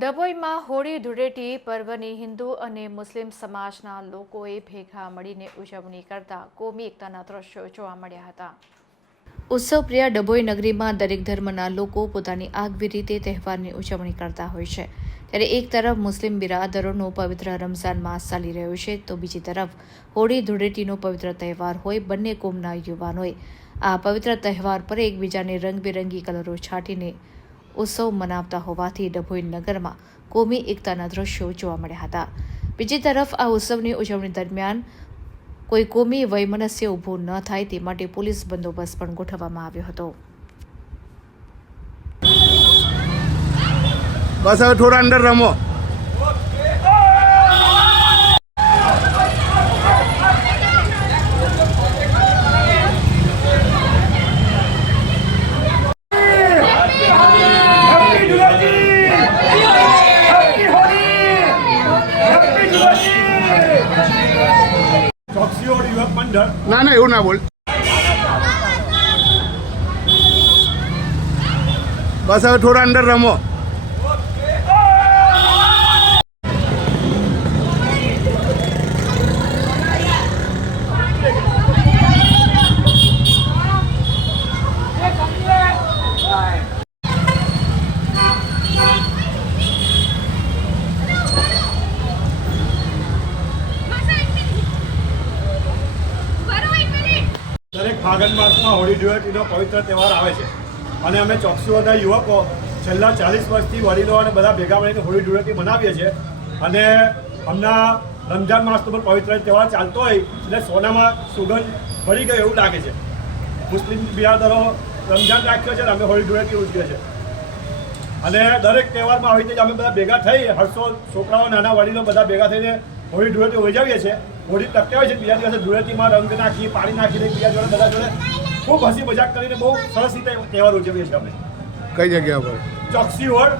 ડભોઈમાં હોળી ધૂળેટી પર્વની હિન્દુ અને મુસ્લિમ સમાજના લોકોએ ભેગા મળીને ઉજવણી કરતા કોમી એકતાના દ્રશ્યો જોવા મળ્યા હતા. ઉત્સવપ્રિય ડભોઈ નગરીમાં દરેક ધર્મના લોકો પોતાની આગવી રીતે તહેવારની ઉજવણી કરતા હોય છે. ત્યારે એક તરફ મુસ્લિમ બિરાદરોનો પવિત્ર રમઝાન માસ ચાલી રહ્યો છે, તો બીજી તરફ હોળી ધૂળેટીનો પવિત્ર તહેવાર હોય, બંને કોમના યુવાનોએ આ પવિત્ર તહેવાર પર એકબીજાને રંગબેરંગી કલરો છાંટીને ઉત્સવ મનાવતા હોવાથી ડભોઈ નગરમાં કોમી એકતાના દ્રશ્યો જોવા મળ્યા હતા. બીજી તરફ આ ઉત્સવની ઉજવણી દરમિયાન કોઈ કોમી વૈમનસ્ય ઊભું ન થાય તે માટે પોલીસ બંદોબસ્ત પણ ગોઠવવામાં આવ્યો હતો. બસ હવે થોડા અંદર રમો. ના ના એવું ના બોલ. બસ હવે થોડા અંદર રમો. દરેક માસમાં હોળી ધૂળેટીનો પવિત્ર તહેવાર આવે છે. અને અમે ચોકસીઓના યુવકો છેલ્લા ચાલીસ વર્ષથી વડીલો અને બધા ભેગા મળીને હોળી ધૂળેટી મનાવીએ છીએ. અને હમણાં રમજાન માસનો પણ પવિત્ર તહેવાર ચાલતો હોય એટલે સોનામાં સુગંધ ભરી ગઈ એવું લાગે છે. મુસ્લિમ બિરાદરો રમજાન રાખ્યો છે અને અમે હોળી ધૂળેટી ઉજવીએ છીએ. અને દરેક તહેવારમાં આવી રીતે અમે બધા ભેગા થઈ હર્ષો, છોકરાઓ, નાના વડીલો બધા ભેગા થઈને હોળી ધૂળેટી ઉજવીએ છીએ. હોળી પ્રગટાવીએ હોય છે બીજા દિવસે ધૂળેટીમાં રંગ નાખી પાણી નાખીને બીજા જોડે બધા જોડે ખૂબ હસી મજાક કરીને બહુ સરસ રીતે તહેવાર ઉજવીએ છીએ અમે. કઈ જગ્યા પર? ચોકસી હોળ.